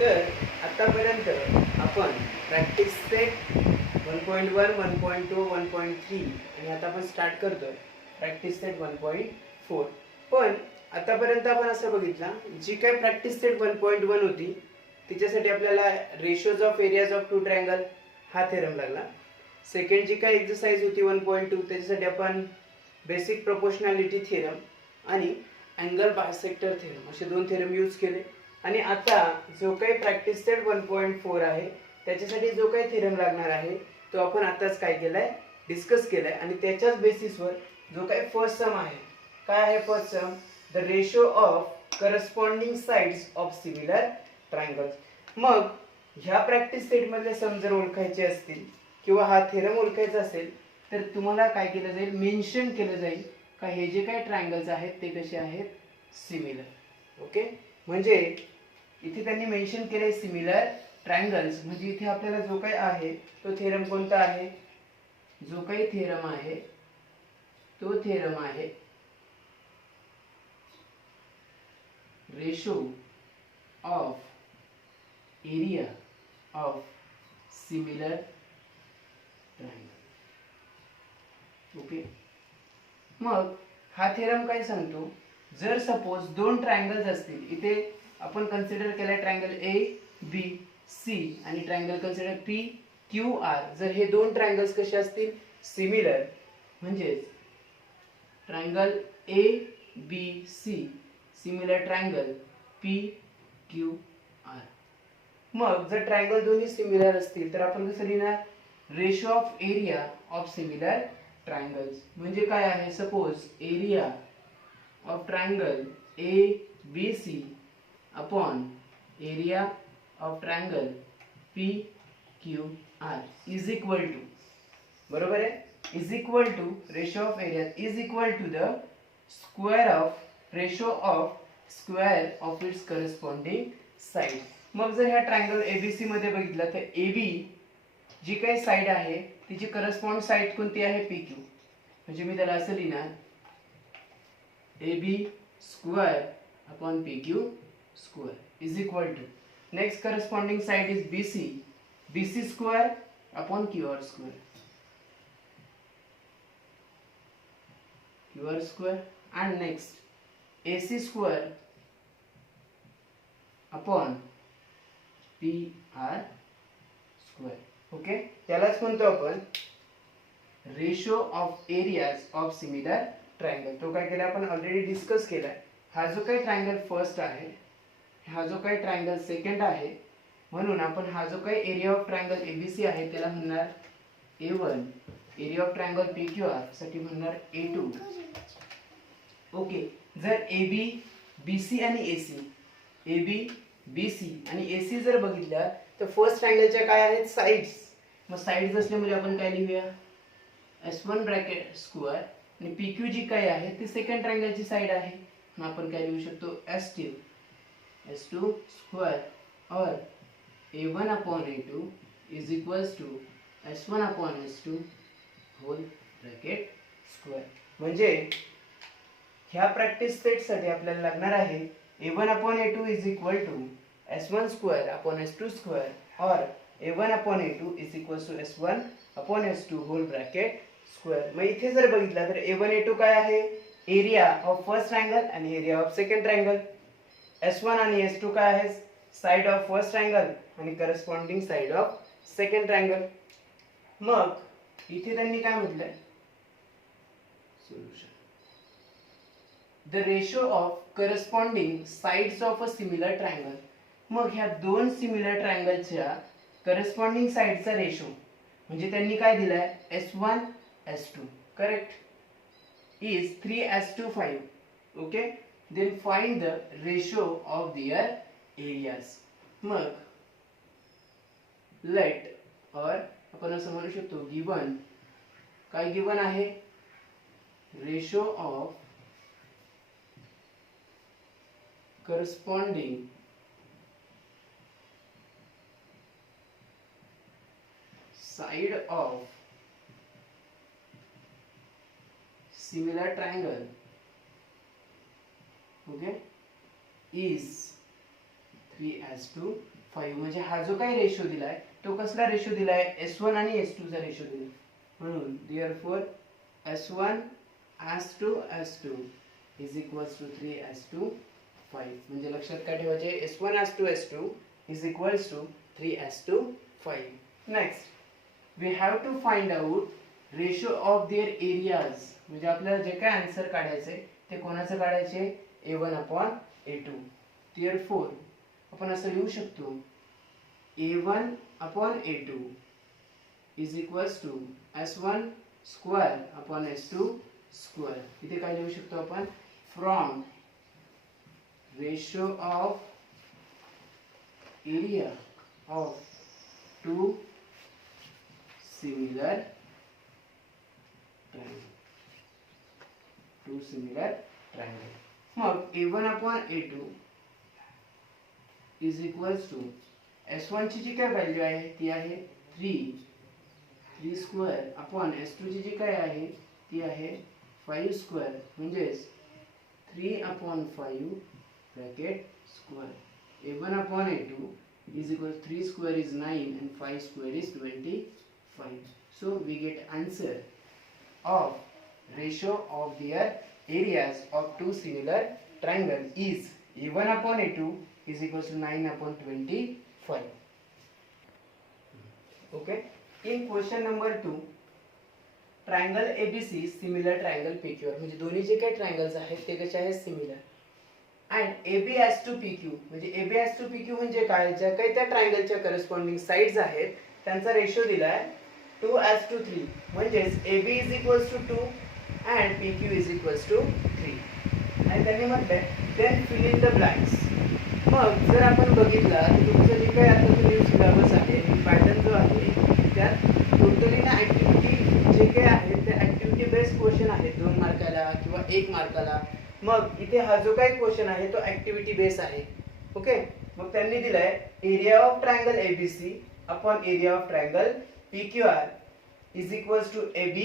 तर आतापर्यंत आपण प्रॅक्टिस सेट 1.1, 1.2, 1.3 आणि आता आपण स्टार्ट करतोय प्रॅक्टिस सेट 1.4. पण आतापर्यंत आपण असं बघितलं, जी काय प्रॅक्टिस सेट 1.1 होती तिच्यासाठी आपल्याला ratios of areas of two triangle हा थेरम लागला. सेकंड जी काय एक्सरसाइज होती 1.2 त्याच्यासाठी आपण बेसिक प्रोपोर्शनॅलिटी थेरम आणि अँगल बायसेक्टर थेरम असे दोन थेरम यूज केले. आणि आता जो काही प्रॅक्टिस सेट 1.4 आहे त्याच्यासाठी जो काही थेरम लागणार आहे तो आपण आताच काय केलाय, डिस्कस केलाय. आणि त्याच्याच बेसिसवर जो काही फर्स्ट सम आहे, काय आहे first sum, the ratio of corresponding sides of similar triangles. मग ह्या प्रॅक्टिस सेट मधले सम जर ओळखायचे असतील किंवा हा थेरम ओळखायचा असेल तर तुम्हाला काय केलं जाईल, मेन्शन केलं जाईल का हे जे काही ट्रायंगल्स आहेत ते कसे आहेत, सिमिलर. ओके, म्हणजे इथे त्यांनी मेन्शन केले सिमिलर ट्रायंगल्स. म्हणजे इथे आपल्याला जो काही आहे तो थेरम कोणता आहे, जो काही थेरम आहे तो थेरम आहे ratio of area of similar triangle. Okay, मग हा थेरम काय सांगतो, जर सपोज दोन ट्रायंगल्स असतील, इथे आपण कन्सिडर केला ट्रायंगल ए बी सी आणि triangle consider P Q R. जर हे दोन ट्रायंगल्स कसे असतील, सिमिलर, म्हणजेच triangle A B C similar triangle P Q R. मग जर ट्रायंगल दोन्ही सिमिलर असतील तर आपण कसं लिहिणार, ratio of area of similar triangles. म्हणजे काय आहे, suppose area of triangle A B C upon area of triangle P Q R is equal to, बरोबर आहे, is equal to ratio of area is equal to the square of ratio of square of its corresponding side. मग जर ह्या triangle ABC मध्ये बघितलं तर AB जी काही side आहे तिची करस्पॉन्ड साइड कोणती आहे, पी क्यू. म्हणजे मी त्याला असं लिहिणार, AB square upon PQ square is equal to, next corresponding side is BC square upon QR square, QR square, and next AC square upon PR square. Okay, त्यालाच म्हणतो आपण ratio of areas of similar triangle. तो काय केला आपण already discuss केलाय. हा जो काही ट्रायंगल फर्स्ट आहे, हा जो काही ट्रायंगल सेकंड आहे, म्हणून आपण हा जो काही एरिया ऑफ ट्रायंगल एबीसी आहे त्याला म्हणणार A1, area of triangle PQR साठी म्हणणार A2. ओके, जर AB BC आणि AC, AB BC आणि AC जर बघितल्या तर फर्स्ट ट्रायंगलच्या काय आहेत, साइड्स. मग साइड्स असल्यामुळे आपण काय लिहूया, S1 ब्रॅकेट स्क्वेअर आणि PQ जी काय आहे ती सेकंड ट्रायंगलची साइड आहे. मग आपण काय लिहू शकतो, S2 स्क्वेअर और A1 upon A2 is equals to S1 upon S2 whole bracket square. म्हणजे ह्या प्रॅक्टिस सेट साठी आपल्याला लागणार आहे A1 upon A2 is equal to S1 square upon S2 square और A1 upon A2 is equals to S1 upon S2 whole bracket square. मग इथे जर बघितलं तर A1 A2 काय आहे, एरिया ऑफ फर्स्ट ट्रायंगल आणि area of second triangle. S1 आणि S2 काय आहे, साइड ऑफ फर्स्ट ट्रायंगल आणि corresponding side of second triangle. मग इथे त्यांनी काय म्हटलंय, solution, the ratio of corresponding sides of a similar triangle. मग ह्या दोन सिमिलर ट्रायंगलच्या करस्पॉन्डिंग साइडचा रेशो म्हणजे त्यांनी काय दिलाय, S1 S2, correct, is 3:5. okay, then find the ratio of their areas. मग let or आपण असं म्हणू शकतो given, काय given आहे, ratio of corresponding side of similar triangle, okay, is 3:5. 5 म्हणजे हा जो काही रेशो दिलाय तो कसला रेशो दिलाय S1 आणि S2 चा रेशो दिलाय म्हणून therefore S1 S2 is equals to 3:5 म्हणजे लक्षात काय ठेवायचे S1 S2 is equals to 3:5. Next we have to find out ratio of their areas म्हणजे आपल्याला जे काय आन्सर काढायचे ते कोणाचं काढायचे A1/A2. therefore आपण असं लिहू शकतो A1/A2 is equals to S1 square upon S2 square. इथे काय लिहू शकतो आपण from ratio of area of two similar triangle. मग A1/A2 is equals to S1 ची जी काय व्हॅल्यू आहे ती आहे 3 स्क्वेअर अपॉन S2 ची जी काय आहे ती आहे 5 स्क्वेअर म्हणजेच 3/5 bracket square. A1/A2 is equal to 3 square is 9 and 5 square is 25. So we get answer of ratio of their areas of two similar triangle is A1/A2 is equal to 9/25. Okay. In question number 2, triangle ABC similar triangle PQR म्हणजे दोन्ही जे काही triangles आहेत ते कसे आहेत similar and AB has to PQ म्हणजे AB has to PQ म्हणजे काय ज्या काही त्या ट्रायंगलच्या करस्पॉन्डिंग साइड्स आहेत त्यांचा रेशो दिलाय 2:3 म्हणजेच AB is equals to 2 and PQ is equals to 3 आणि त्यांनी म्हटलंय then fill in the blanks. मग जर आपण बघितला तर तुमचं जे काही आता जो न्यू सिलेबस आहे पॅटर्न जो आहे त्यात टोटली ना ऍक्टिव्हिटी जे काही आहे ते ऍक्टिव्हिटी बेस्ड क्वेश्चन आहेत 2 मार्काला किंवा 1 मार्काला. मग इथे हा जो काही क्वेश्चन आहे तो ऍक्टिव्हिटी बेस आहे. ओके. मग त्यांनी दिलाय area of triangle ABC upon area of triangle PQR is equals to AB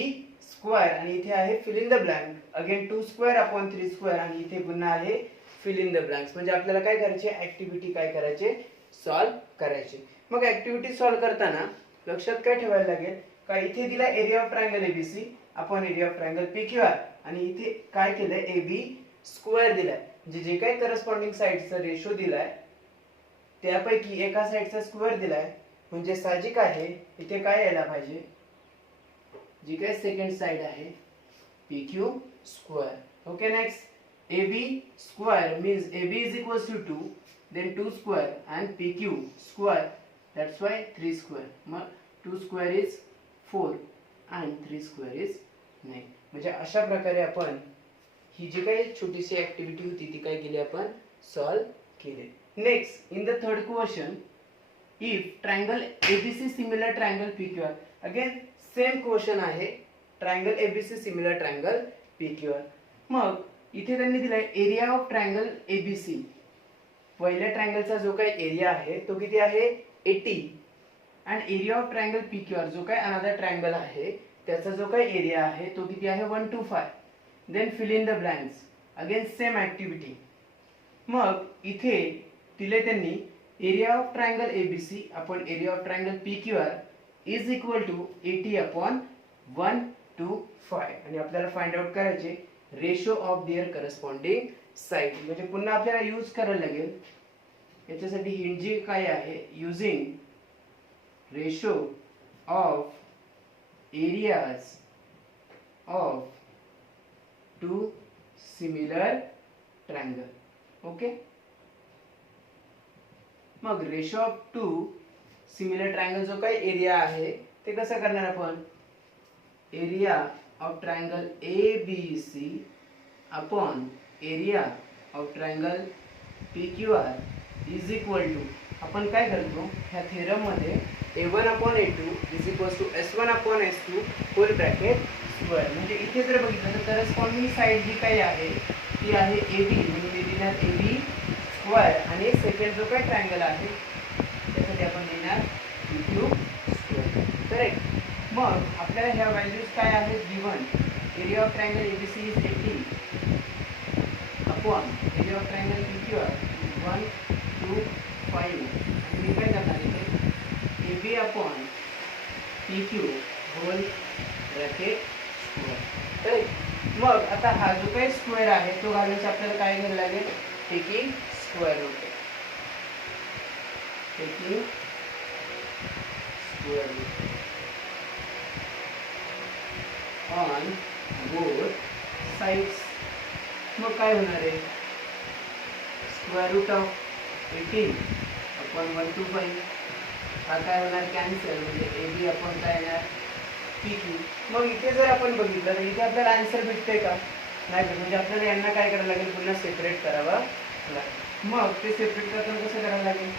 square आणि इथे आहे fill in the blank again 2 square upon 3 square आणि इथे पुन्हा आहे फिल इन द ब्लँक्स. म्हणजे आपल्याला काय करायचे ऍक्टिव्हिटी काय करायचे सॉल्व करायचे. मग ऍक्टिव्हिटी सॉल्व करताना लक्षात काय ठेवायला लागेल का इथे दिला area of triangle ABC upon area of triangle PQR आणि इथे काय केलंय AB स्क्वेअर दिलाय म्हणजे जे काही करस्पॉन्डिंग साइडचा रेशो दिलाय त्यापैकी एका साइडचा स्क्वेअर दिलाय म्हणजे साहजिक आहे इथे काय यायला पाहिजे जी काही सेकंड साइड आहे PQ square. Okay. Next AB square means AB is equals to 2 then 2 square and PQ square that's why 3 square. मग 2 square is 4 and 3 square is 9. म्हणजे अशा प्रकारे आपण ही जी काही छोटीशी ऍक्टिव्हिटी होती ती काय केली आपण सॉल्व केली. Next in the third question if triangle ABC similar triangle PQR again same question आहे triangle ABC similar triangle PQR. मग इथे त्यांनी दिलाय एरिया ऑफ ट्रायंगल ABC पहिल्या ट्रायंगलचा जो काही एरिया आहे तो किती आहे 80 आणि एरिया ऑफ ट्रायंगल PQR जो काही अनदर ट्रायंगल आहे त्याचा जो काही एरिया आहे तो किती आहे 125. Then fill in the blanks again same activity. मग इथे दिले त्यांनी area of triangle ABC upon area of triangle PQR is equal to 80/125 आणि आपल्याला फाइंड आउट करायचे ratio of their corresponding side. म्हणजे पुन्हा आपल्याला यूज करायला लागेल याच्यासाठी हिंट जी काय आहे using ratio of areas of two similar triangle. Okay. मग ratio of two similar triangle जो काही एरिया आहे ते कसं करणार आपण area of triangle ABC upon area of triangle PQR is equal to आपण काय करतो ह्या थेरम मध्ये A1/A2 is equals to S1/S2 whole bracket square. म्हणजे इथे जर बघितलं तर करस्पॉन्डिंग साइड जी काही आहे ती आहे AB म्हणून मी लिहिणार AB स्क्वेअर आणि सेकंड जो काही ट्रायंगल आहे त्यासाठी आपण लिहिणार PQ स्क्वेअर. करेक्ट. मग आपल्याला ह्या व्हॅल्यूज काय आहेत given area of triangle ABC is 80 upon area of triangle PQR 125 आणि मी काय upon P Q whole bracket square. Correct. मग आता हा जो काही स्क्वेअर आहे तो घालण्यासाठी आपल्याला काय घ्यायला लागेल, taking square root. Taking square root on both sides. मग काय होणार आहे, स्क्वेअर रूट ऑफ 18 अपॉन 125. हा काय होणार, कॅन्सल, म्हणजे ए बी अपॉन काय येणार, पी क्यू. मग इथे जर आपण बघितलं तर इथे आपल्याला आन्सर भेटतंय का, नाही भेटत. म्हणजे आपल्याला यांना काय करायला लागेल, पुन्हा सेपरेट करावं लागेल. मग ते सेपरेट करताना कसं करायला लागेल,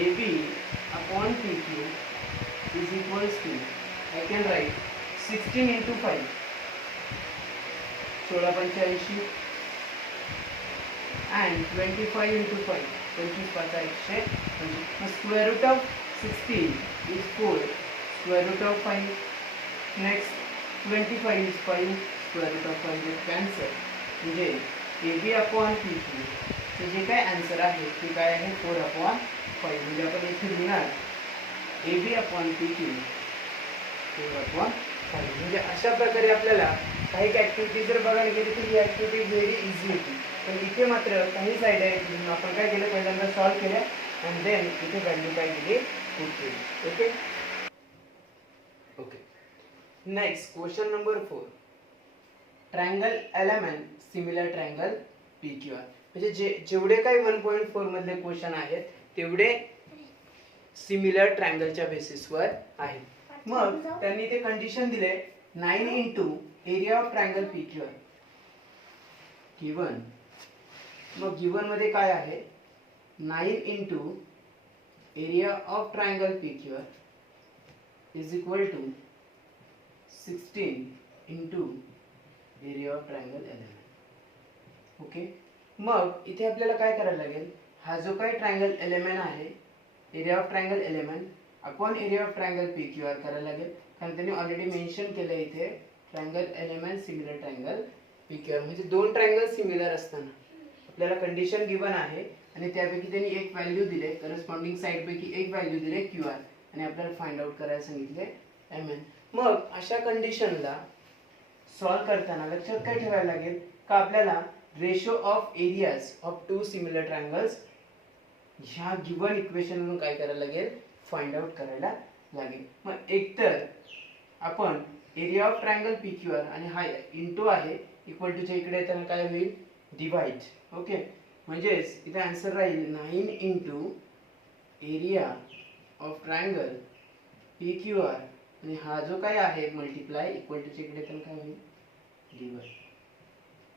A B upon P Q is equals to, I can write 16 into 5, 16×85 and 25 into 5, 25 5 125. Square root of 16 is 4, square root of 5, next 25 is 5, square root of 5 is cancel. म्हणजे AB upon PQ चे जे काय answer आहे ते काय आहे, 4/5. म्हणजे आपण इथे लिहिणार AB upon PQ 4/5. म्हणजे अशा प्रकारे आपल्याला काही ऍक्टिव्हिटी जर बघायला गेली तर ही ऍक्टिव्हिटी व्हेरी इझी होती. पण इथे मात्र काही साईड आहे, आपण काय केलं, पहिल्यांदा सॉल्व्ह केल्या अँड देन इथे व्हॅल्यू काय केली, पुट केली. Okay okay. Next question number 4. Triangle element similar triangle PQR. म्हणजे जेवढे काही 1.4 मधले क्वेश्चन आहेत तेवढे सिमिलर ट्रायंगलच्या बेसिसवर आहेत. मग त्यांनी ते कंडिशन दिले 9 into area of triangle PQR given. मग गिवन मध्ये काय आहे, 9 into area of triangle PQR is equal to 16 into area of triangle element. Okay. मग इथे आपल्याला काय करायला लागेल, हा जो काही ट्रायंगल एलिमेंट आहे, area of triangle element upon area of triangle PQR करायला लागेल. कारण त्यांनी ऑलरेडी मेन्शन केलं इथे triangle element similar triangle PQR. म्हणजे दोन ट्रायंगल सिमिलर असताना आपल्याला कंडिशन गिवन आहे आणि त्यापैकी त्यांनी एक व्हॅल्यू दिले, करस्पॉन्डिंग साइड पैकी एक व्हॅल्यू दिले QR आणि आपल्याला फाइंड आउट करायला सांगितले MN. मग अशा कंडिशनला सॉल्व करताना लक्षात काय ठेवायला लागेल का, आपल्याला ratio of areas of two similar triangles ह्या गिवन इक्वेशन मधून काय करायला लागेल, फाइंड आउट करायला लागेल. मग एकतर आपण एरिया ऑफ ट्रायंगल PQR आणि हा इंटू आहे इक्वल टू च्या इकडे येताना काय होईल, डिवाइड. ओके. म्हणजेच इथे आन्सर राहील 9 into area of triangle PQR आणि हा जो काय आहे मल्टिप्लाय इक्वल टू च्या इकडे येताना काय होईल, divide.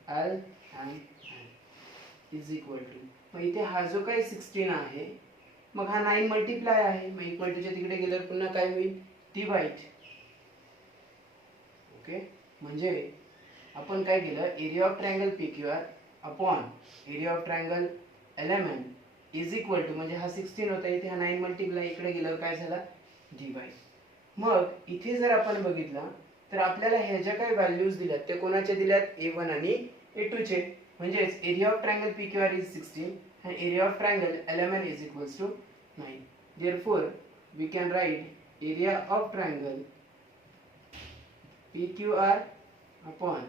L and N is equal to, मग इथे हा जो काही 16 आहे, मग हा 9 मल्टिप्लाय आहे, मग इक्वल टू च्या तिकडे गेल्यावर पुन्हा काय होईल, डिवाइड. ओके. म्हणजे आपण काय केलं, area of triangle PQR upon area of triangle element is equal to, म्हणजे हा 16 होता, इथे हा 9 मल्टिप्लाय इकडे गेल्यावर काय झाला, डिवाइड. मग इथे जर आपण बघितलं तर आपल्याला ह्या ज्या काही व्हॅल्यूज दिल्यात ते कोणाच्या दिल्यात, A1 आणि A2 चे. म्हणजेच area of triangle PQR is 16 and area of triangle element is equals to 9. Therefore, we can write area of triangle PQR upon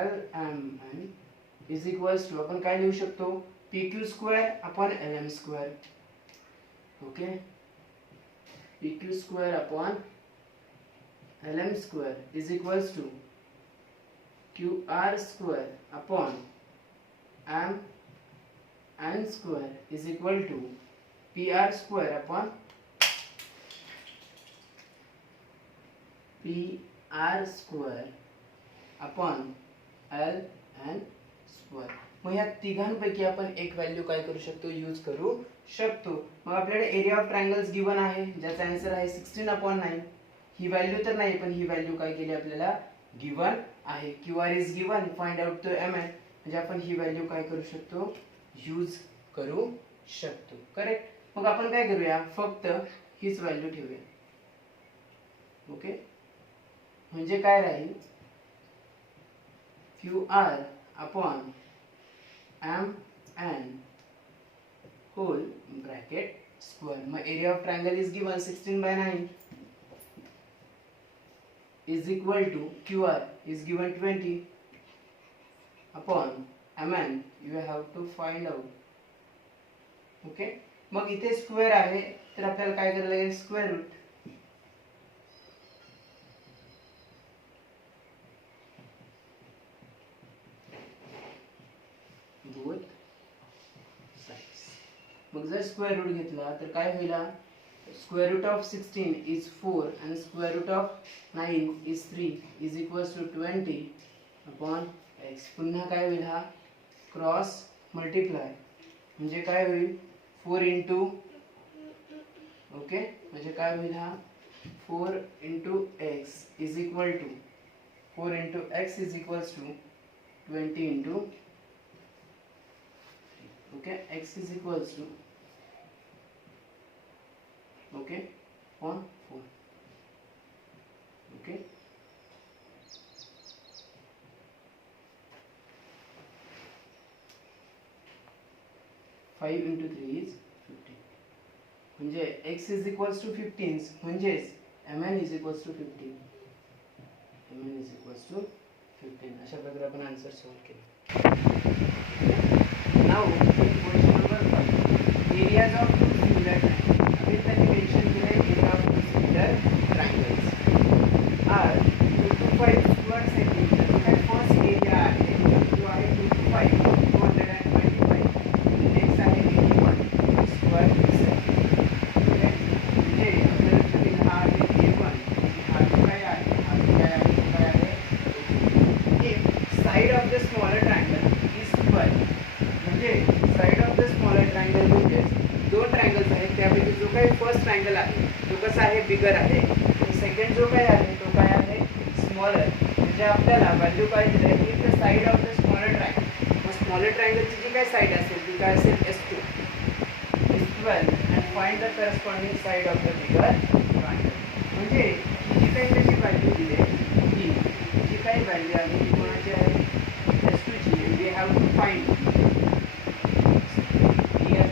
LMN is equals to, आपण काय लिहू शकतो, PQ square upon LM square. Okay, PQ square upon LM square is equals to QR square upon M square is equal to PR square upon PR square upon LN square. मग या तिघांपैकी आपण एक value काय करू शकतो, use करू शकतो. मग आपल्याकडे एरिया ऑफ ट्रायंगल्स गिवन आहे ज्याचा आन्सर आहे 16/9. ही व्हॅल्यू तर नाही पण ही व्हॅल्यू काय केली आपल्याला गिवन आहे. QR is given, find out तो MN. म्हणजे आपण ही व्हॅल्यू काय करू शकतो, यूज करू शकतो. करेक्ट. मग आपण काय करूया, फक्त हीच व्हॅल्यू ठेवूया. ओके. म्हणजे काय राहील, QR upon MN whole bracket square. मग area of triangle is given 16/9 is equal to QR is given 20 upon MN. You have to find out. Okay, मग इथे स्क्वेअर आहे तर आपल्याला काय करायला लागेल, स्क्वेअर रूट. Both sides. मग जर स्क्वेअर रूट घेतला तर काय होईल, square root of 16 is 4 and square root of 9 is 3 is equals to 20 upon x. पुन्हा काय होईल, हा क्रॉस मल्टिप्लाय म्हणजे काय होईल 4 इंटू, ओके, म्हणजे काय होईल, हा 4 into x is equal to 4 into x is equals to 20 into, okay, x is equals to, okay, on 4, okay. Five into 3 is 15. म्हणजे x इज इक्वल्स टू 15 म्हणजेच mn is equals to 15. mn is equals to 15. अशा प्रकारे आपण answer solve केला. Now question number 5, areas of two similar triangles. अभी त्यांनी mention केले area of two similar triangles are 2 to 5 square centimetre. काय first area आहे जो आहे 2 to 5 225. नेक्स्ट आहे 81 स्क्वेअर सेंटीमीटर. ओके, म्हणजे आपल्याला लक्षात हा आहे A1, हा काय आहे, हा काय आहे, काय आहे. If side of the smaller triangle is square, म्हणजे side of the smaller triangle म्हणजे दोन ट्रायंगल्स आहेत त्यापैकी जो काही फर्स्ट ट्रायंगल आहे तो कसा आहे, बिगर आहे. सेकंड जो काही आहे तो काय आहे, स्मॉलर. म्हणजे आपल्याला व्हॅल्यू काय दिली आहे, if the side of the smaller triangle. मग स्मॉलर ट्रायंगलची जी काय साइड असेल ती काय असेल, S2 is 12 and find the corresponding side of the bigger triangle. म्हणजे ही जी काही त्याची व्हॅल्यू दिली आहे, ही जी काही व्हॅल्यू आहे ती कोणाची आहे, S2 ची. and we have to find here.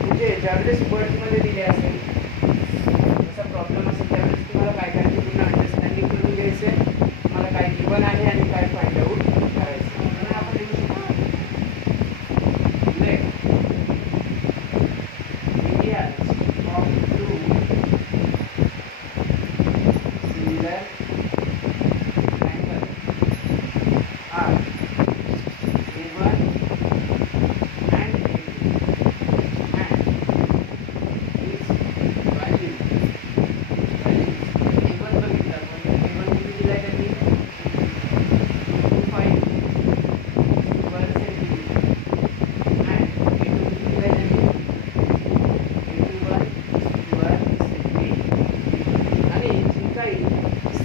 म्हणजे ज्यावेळेस वर्ड्समध्ये दिले असेल असा प्रॉब्लेम असेल त्यावेळेस तुम्हाला काय करायचं, पूर्ण अंडरस्टँडिंग करून घ्यायचं मला काय गिवन आहे आणि काय फाइंड आउट करायचं. म्हणून आपण लिहू शकतो areas of two similar triangles are A1 and A2 and its value A1 बघितला पण A1 किती दिलाय त्यांनी 225 स्क्वेअर सेंटीमीटर and A2 किती दिलाय त्यांनी 81 स्क्वेअर सेंटीमीटर. आणि जी काही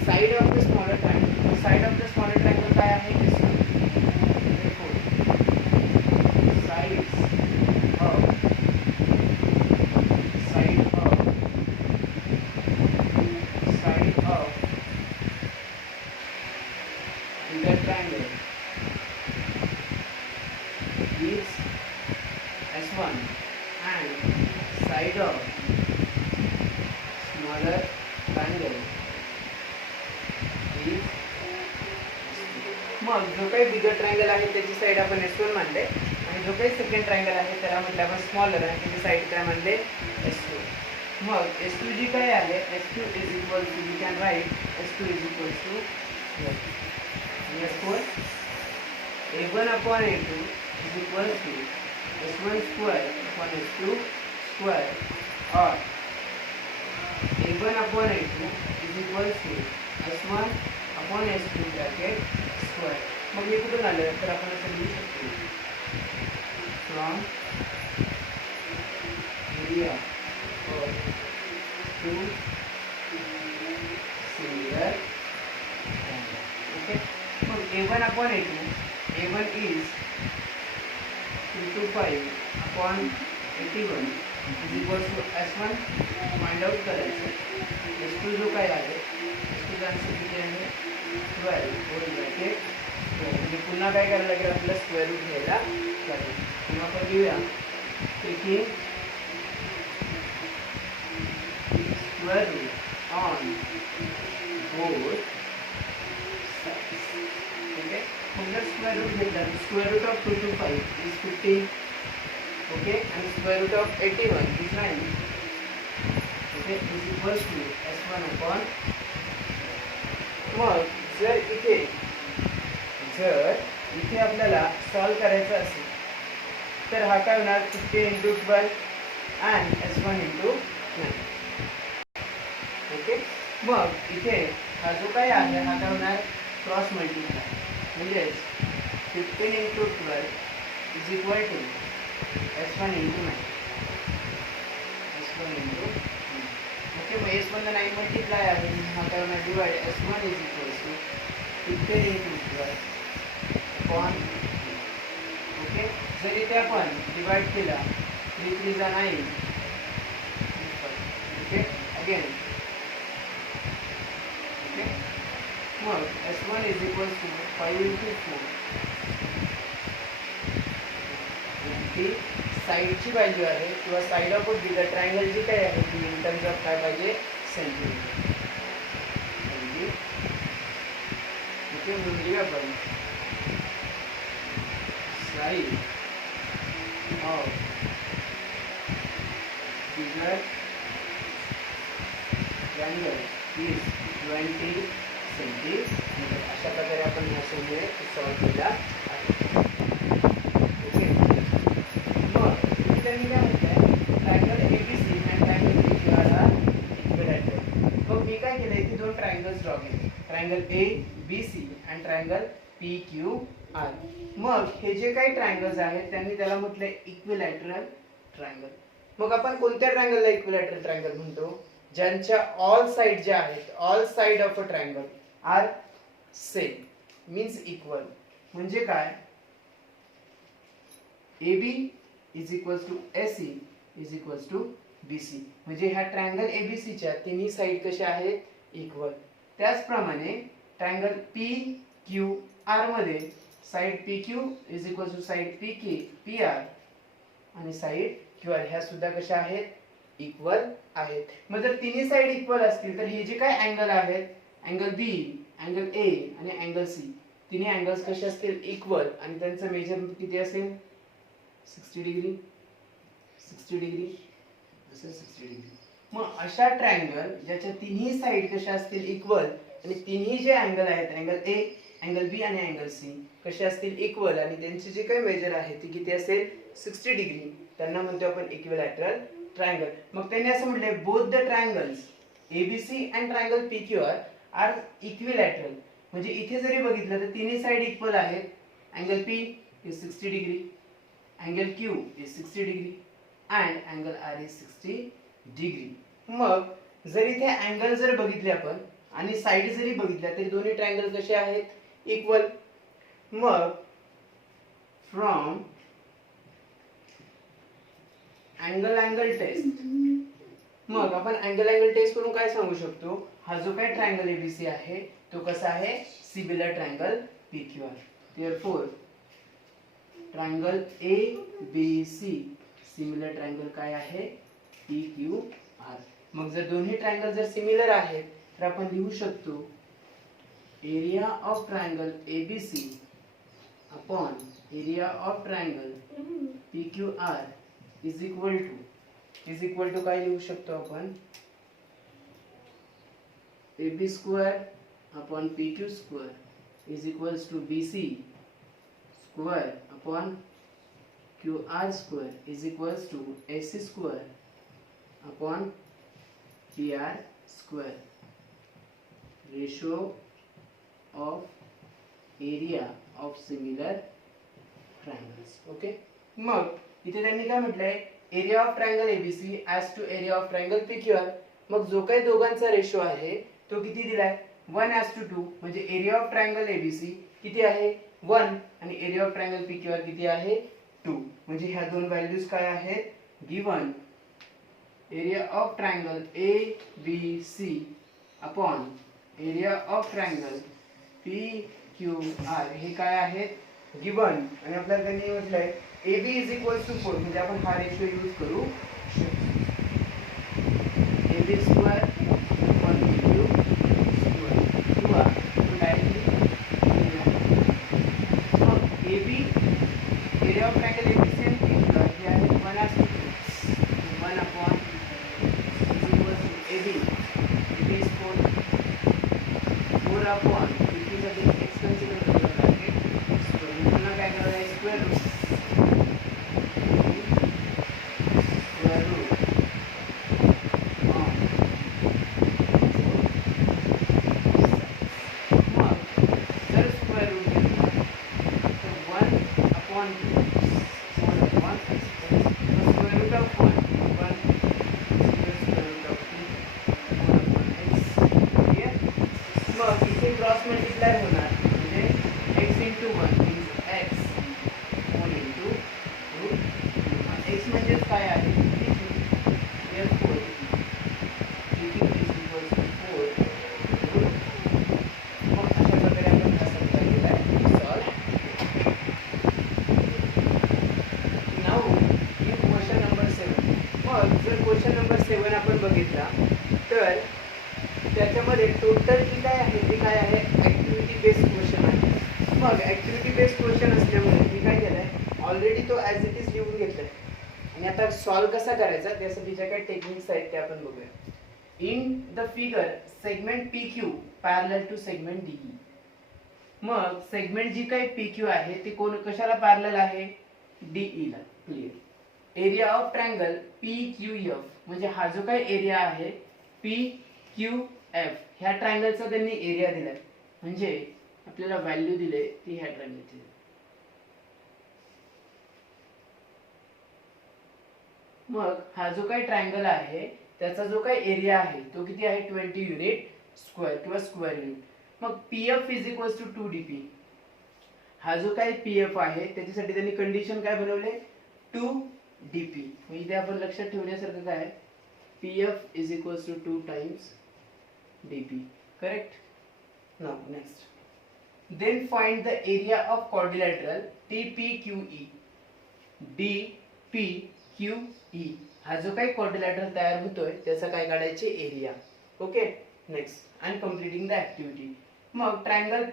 side of the smaller triangle, side of the smaller triangle काय आहे, bigger triangle is S1 and side of smaller triangle is. मग जो काही बिगर ट्रायंगल आहे त्याची साइड आपण S1 मानले आणि जो काही सेकंड ट्रायंगल आहे त्याला म्हटलं आपण स्मॉलर आणि त्याची साइड काय मानले, S2. मग S2 जी काय आहे, S2 is equal to, we can write S2 is equal to S4 A1 upon A2 is equal to S1 square upon S2 square or A1 upon A2 is equal to S1 upon S2 bracket square. मग हे कुठून आलं तर आपण असं लिहू शकतो from area of two similar triangles. Okay. A1 upon A2, A1 is 225 upon 81 is equals to S1 find out करायचं. S2 जो काय आहे S2 चा आन्सर किती आहे 12 होल ब्रॅकेट 12. म्हणजे पुन्हा काय करायला लागेल आपल्याला स्क्वेअर रूट घ्यायला लागेल. पुन्हा आपण घेऊया taking square root on both sides. Okay, मग जर स्क्वेअर रूट घेतला तर square root of 2 to 5 is 15. Okay, and square root of 81 is 9. Okay, is equals to s1 upon. मग जर इथे आपल्याला सॉल्व करायचं असेल तर हा काय होणार 15 into 12 and s1 into 9. Okay, मग इथे हा जो काय आहे हा काय होणार क्रॉस मल्टिप्लाय म्हणजे 15 into 12 is equal to s1 into 9. s1 into 9. Okay, मग s1 ला 9 मल्टिप्लाय आहे हा काय होणार divide s1 is equals to 15 into 12 upon. Okay, जर इथे आपण डिवाइड केला 3 3 जा 9. Okay, again. ओके, मग s1 is equals to 5 into 4. ती साइडची व्हॅल्यू आहे किंवा साइड ऑफ द ट्रायंगल जी काय आहे ती इन टर्म्स ऑफ काय पाहिजे सेंटीमीटर. ओके, म्हणजे आपण side of figure triangle is 20 centimetre. अशा प्रकारे आपण ह्या सोडवणे सॉल्व केला आहे. ओके, मग त्यांनी काय म्हटलंय triangle A B C and triangle P Q R are equilateral. मग मी काय केलं इथे दोन ट्रायंगल्स ड्रॉ केले triangle A B C and triangle P Q R. मग हे जे काही ट्रायंगल्स आहेत त्यांनी त्याला म्हटलंय इक्विलॅटरल ट्रायंगल. मग आपण कोणत्या ट्रायंगलला इक्विलॅटरल ट्रायंगल म्हणतो ज्यांच्या ऑल साइड ज्या आहेत all side of a triangle are same means equal. म्हणजे काय AB is equals to AC is equals to BC. म्हणजे ह्या ट्रायंगल ABC च्या तिन्ही साइड कशा आहेत इक्वल. त्याचप्रमाणे ट्रायंगल PQR मध्ये side PQ is equals to side PR आणि साइड QR ह्या सुद्धा कशा आहेत इक्वल आहेत. मग जर तिन्ही साइड इक्वल असतील तर हे जे काय अँगल आहेत अँगल B, अँगल A आणि अँगल C तिन्ही अँगल्स कसे असतील इक्वल आणि त्यांचं मेजरमेंट किती असेल 60 डिग्री 60 डिग्री असे 60 डिग्री. मग अशा ट्रायंगल ज्याच्या तिन्ही साइड कशा असतील इक्वल आणि तिन्ही जे अँगल आहेत अँगल A, अँगल B आणि अँगल C कसे असतील इक्वल आणि त्यांचे जे काही मेजर आहे ते किती असेल 60 डिग्री त्यांना म्हणतो आपण इक्विलॅटरल ट्रायंगल. मग त्यांनी असं म्हटलंय both the triangles ABC and triangle PQR are equilateral. म्हणजे इथे जरी बघितलं तर तिन्ही साइड इक्वल आहेत. Angle P is 60 degree, angle Q is 60 degree and angle R is 60 degree. मग जर इथे अँगल जर बघितले आपण आणि साइड जरी बघितल्या तरी दोन्ही ट्रायंगल कसे आहेत इक्वल. मग फ्रॉम अँगल टेस्ट मग आपण अँगल टेस्ट करून काय सांगू शकतो हा जो काय ट्रायंगल ABC आहे तो कसा आहे similar triangle PQR. Therefore triangle ABC similar triangle काय आहे PQR. मग जर दोन्ही ट्रायंगल जर सिमिलर आहेत तर आपण लिहू शकतो area of triangle ABC upon area of triangle PQR is equal to काय लिहू शकतो आपण AB square upon PQ square is equals to BC square upon QR square is equals to AC square upon PR square. Ratio of area of similar triangles. Okay, मग इथे त्यांनी काय म्हटलंय area of triangle ABC as to area of triangle PQR. मग जो काही दोघांचा ratio आहे तो किती दिलाय 1:2. म्हणजे एरिया ऑफ ट्रायंगल ABC किती आहे 1 आणि एरिया ऑफ ट्रायंगल PQR किती आहे 2. म्हणजे ह्या दोन व्हॅल्यूज काय आहेत given area of triangle ABC upon area of triangle PQR हे काय आहेत गिवन. आणि आपल्याला त्यांनी म्हटलंय AB इज इक्वल्स टू 4. म्हणजे आपण हा रेशो यूज करू शकतो AB square of triangle ABC आणि PQ हे आहे 1/1 AB it is 4 upon BP साठी x कन्सिडर करायला लागेल. पुन्हा काय करायचं आहे स्क्वेअर रूट क्रॉस मल्टिप्लाय होणार म्हणजे x into 1 means x whole into root x म्हणजे काय आहे therefore dq is equal to 4 root मग अशा प्रकारे आपण हा समीकरण केला आहे solve. Now in question number 7 मग जर क्वेश्चन नंबर 7 आपण बघितला तर त्याच्यामध्ये टोटल जी काय आहे ते काय आहे ऍक्टिव्हिटी बेस्ड क्वेश्चन आहे. मग ऍक्टिव्हिटी बेस्ड क्वेश्चन असल्यामुळे मी काय केलंय ऑलरेडी तो ॲज इट इज लिहून घेतलाय आणि आता सॉल्व कसा करायचा त्यासाठी ज्या काही टेक्निक्स आहेत ते आपण बघूया. In the figure segment PQ parallel to segment DE. मग सेगमेंट जी काही PQ आहे ती कोण कशाला पॅरलल आहे DE ला. Clear. Area of triangle PQF म्हणजे हा जो काही एरिया आहे PQF ह्या ट्रायंगलचा त्यांनी एरिया दिलाय म्हणजे आपल्याला व्हॅल्यू दिले ती ह्या ट्रायंगलची. मग हा जो काही ट्रायंगल आहे त्याचा जो काही एरिया आहे तो किती आहे 20 युनिट स्क्वेअर किंवा स्क्वेअर युनिट. मग PF is equals to 2DP. हा जो काही PF आहे त्याच्यासाठी त्यांनी कंडिशन काय बनवले 2DP. मग इथे आपण लक्षात ठेवण्यासारखं काय PF is equals to 2 times DP. Correct? Now next. Then find the area of quadrilateral TPQE. DPQE हा जो काही quadrilateral तयार होतोय त्याचा काय काढायचे एरिया. ओके नेक्स्ट आणि कंप्लीटिंग द ऍक्टिव्हिटी. मग ट्रायंगल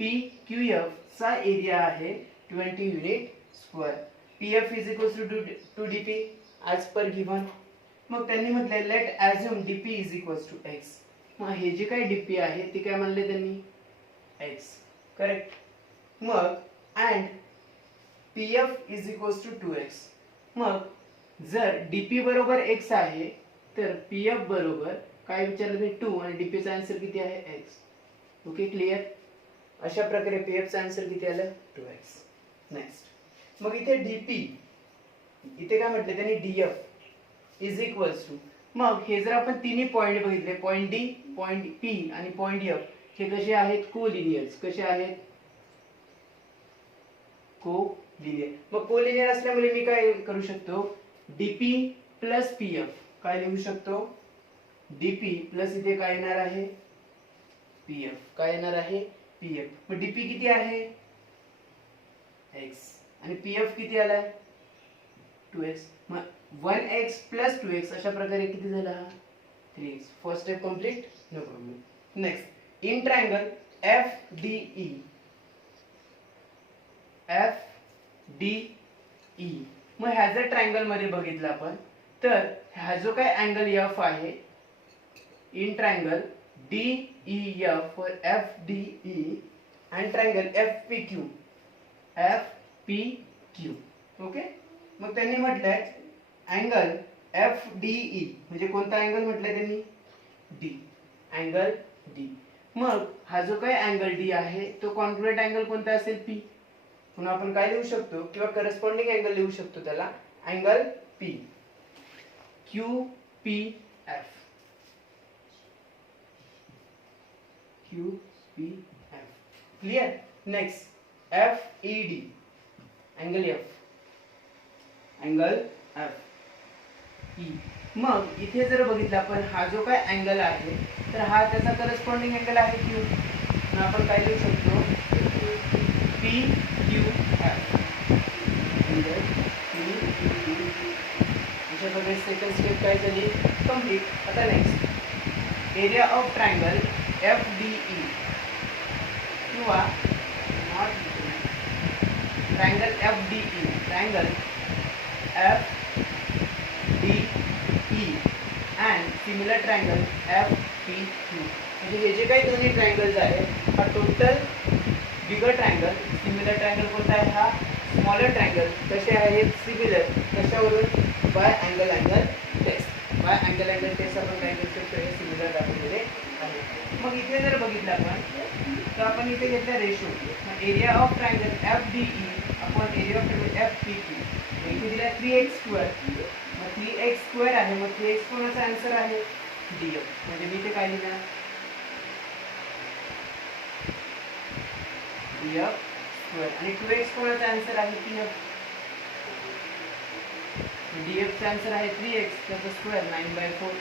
PQF चा एरिया आहे 20 unit square. PF is equals to 2DP as per given. मग त्यांनी म्हटले late assume DP is equals to x. मग हे जे काही DP आहे ते काय म्हणले त्यांनी x. करेक्ट. मग and PF is equals to 2x. मग जर DP बरोबर x आहे तर PF बरोबर काय विचारलं ते 2 आणि DP चा आन्सर किती आहे x. Okay clear. अशा प्रकारे PF चा आन्सर किती आलं 2x. नेक्स्ट मग इथे DP इथे काय म्हटले त्यांनी DF इज इक्वल्स टू. मग हे जर आपण तिन्ही पॉइंट बघितले पॉइंट D पॉइंट P आणि पॉइंट F हे कसे आहेत कोलिनियर्स. कसे आहेत कोलिनियर. मग कोलिनियर असल्यामुळे मी काय करू शकतो DP प्लस PF काय लिहू शकतो DP प्लस इथे काय येणार आहे PF काय येणार आहे PF. मग DP किती आहे x आणि PF किती आलाय 2x. मग 1x प्लस 2x अशा प्रकारे किती झाला 3x. First step complete no problem. Next in triangle FDE मग ह्या जर ट्रायंगल मध्ये बघितलं आपण तर हा जो काय अँगल F आहे इन ट्रायंगल DEF और FDE and triangle FPQ. Okay. मग त्यांनी म्हटलंय अँगल FDE म्हणजे कोणता अँगल म्हटलंय त्यांनी D. Angle D. मग हा जो काही अँगल D आहे तो कॉन्ग्रुएंट अँगल कोणता असेल P. म्हणून आपण काय लिहू शकतो किंवा करस्पॉन्डिंग अँगल लिहू शकतो त्याला angle P. QPF. Clear. Next FED angle F. Angle F E. मग इथे जर बघितलं आपण हा जो काय अँगल आहे तर हा त्याचा करस्पॉन्डिंग अँगल आहे Q. मग आपण काय लिहू शकतो PQF. अशा प्रकारे सेकंड स्टेप काय झाली कंप्लीट. आता next area of triangle FDE किंवा not triangle FDE, triangle FDE and similar triangle FPQ. म्हणजे हे जे काही दोन्ही ट्रायंगल्स आहेत, हा total bigger triangle, similar triangle कोणता आहे, हा स्मॉलर ट्रायंगल. कसे आहेत सिमिलर, कशावरून, by angle test. By angle test आपण काय करू शकतो, हे सिमिलर दाखवलेले आहे. मग इथे जर बघितलं आपण, तर आपण इथे घेतला ratio, area of triangle FDE upon area of triangle FPQ. इथे दिला 3x², मग 3x² आहे, मग 3x कोणाचा आन्सर आहे, DF. म्हणजे मी इथे काय लिहिणार, DF² आणि 2x कोणाचा आन्सर आहे, TF. DF चा आन्सर आहे 3x, त्याचा स्क्वेअर 9/4.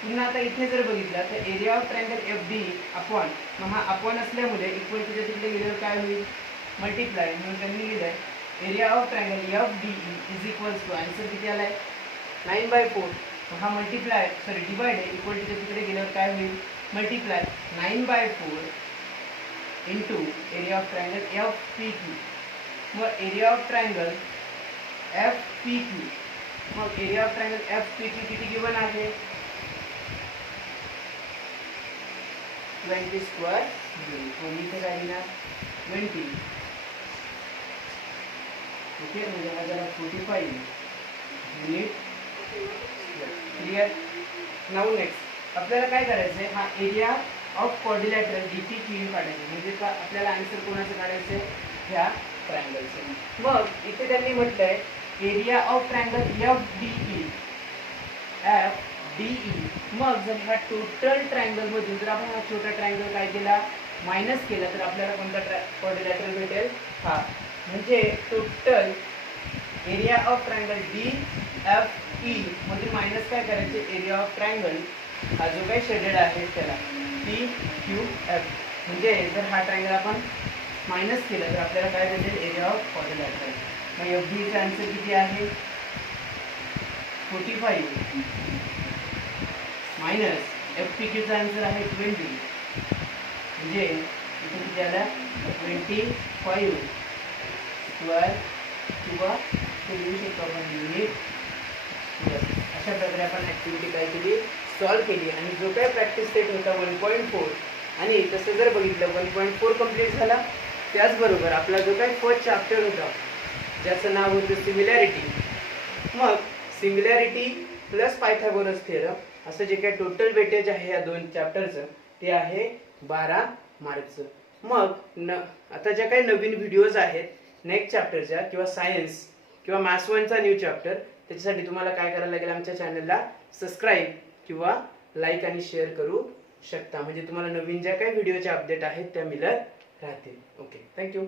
पुन्हा आता इथे जर बघितलं तर area of triangle FDE upon, मग हा अपॉन असल्यामुळे इक्वल टू तिकडे गेल्यावर काय होईल, मल्टिप्लाय. म्हणून त्यांनी लिहिलंय area of triangle FDE is equals to, answer किती आलाय 9/4. हा मल्टिप्लाय सॉरी डिवाइड आहे, इक्वल टू तिकडे गेल्यावर काय होईल, multiply 9/4 into area of triangle FPQ. मग एरिया ऑफ ट्रायंगल FPQ, मग एरिया ऑफ ट्रायंगल FPQ किती गिवन आहे, 20² मग इथे काय लिहिणार 20. ओके, म्हणजे हा झाला 45 युनिट. क्लिअर. नाऊ नेक्स्ट आपल्याला काय करायचं आहे, हा एरिया ऑफ क्वाड्रिलॅटरल DPQ काढायचं. म्हणजे का आपल्याला आन्सर कोणाचं काढायचं आहे, ह्या ट्रायंगलचं. मग इथे त्यांनी म्हटलंय एरिया ऑफ ट्रायंगल FDE. मग जर ह्या टोटल ट्रायंगल मधून जर आपण हा छोटा ट्रायंगल काय केला, मायनस केला, तर आपल्याला कोणता क्वाड्रिलॅटरल भेटेल, हा. म्हणजे total area of triangle DFE मध्ये मायनस काय करायचे, एरिया ऑफ ट्रायंगल हा जो काही शेडेड आहे त्याला PQF. म्हणजे जर हा ट्रायंगल आपण मायनस केला तर आपल्याला काय भेटेल, एरिया ऑफ क्वाड्रिलॅटरल. मग FDE चा आन्सर किती आहे, 45 मायनस FPQ चा आन्सर आहे 20. म्हणजे इथे किती आला, 25 स्क्वेअर किंवा ते लिहू शकतो आपण युनिट. अशा प्रकारे आपण ऍक्टिव्हिटी काय केली, सॉल्व केली. आणि जो काही प्रॅक्टिस सेट होता 1.4, आणि तसं जर बघितलं 1.4 कंप्लीट झाला. त्याचबरोबर आपला जो काही फर्स्ट चॅप्टर होता ज्याचं नाव होतं सिमिलॅरिटी, मग सिमिलॅरिटी प्लस पायथागोरस थिअरम असं जे काही टोटल वेटेज आहे या 2 चॅप्टरचं, ते आहे 12 मार्कचं. मग आता ज्या काही नवीन व्हिडिओज आहेत नेक्स्ट चॅप्टरच्या, किंवा सायन्स किंवा मॅथ्स 1चा न्यू चॅप्टर, त्याच्यासाठी तुम्हाला काय करायला लागेल, आमच्या चॅनलला सबस्क्राईब किंवा लाईक आणि शेअर करू शकता. म्हणजे तुम्हाला नवीन ज्या काही व्हिडिओचे अपडेट आहेत त्या मिळत राहतील. Okay, thank you.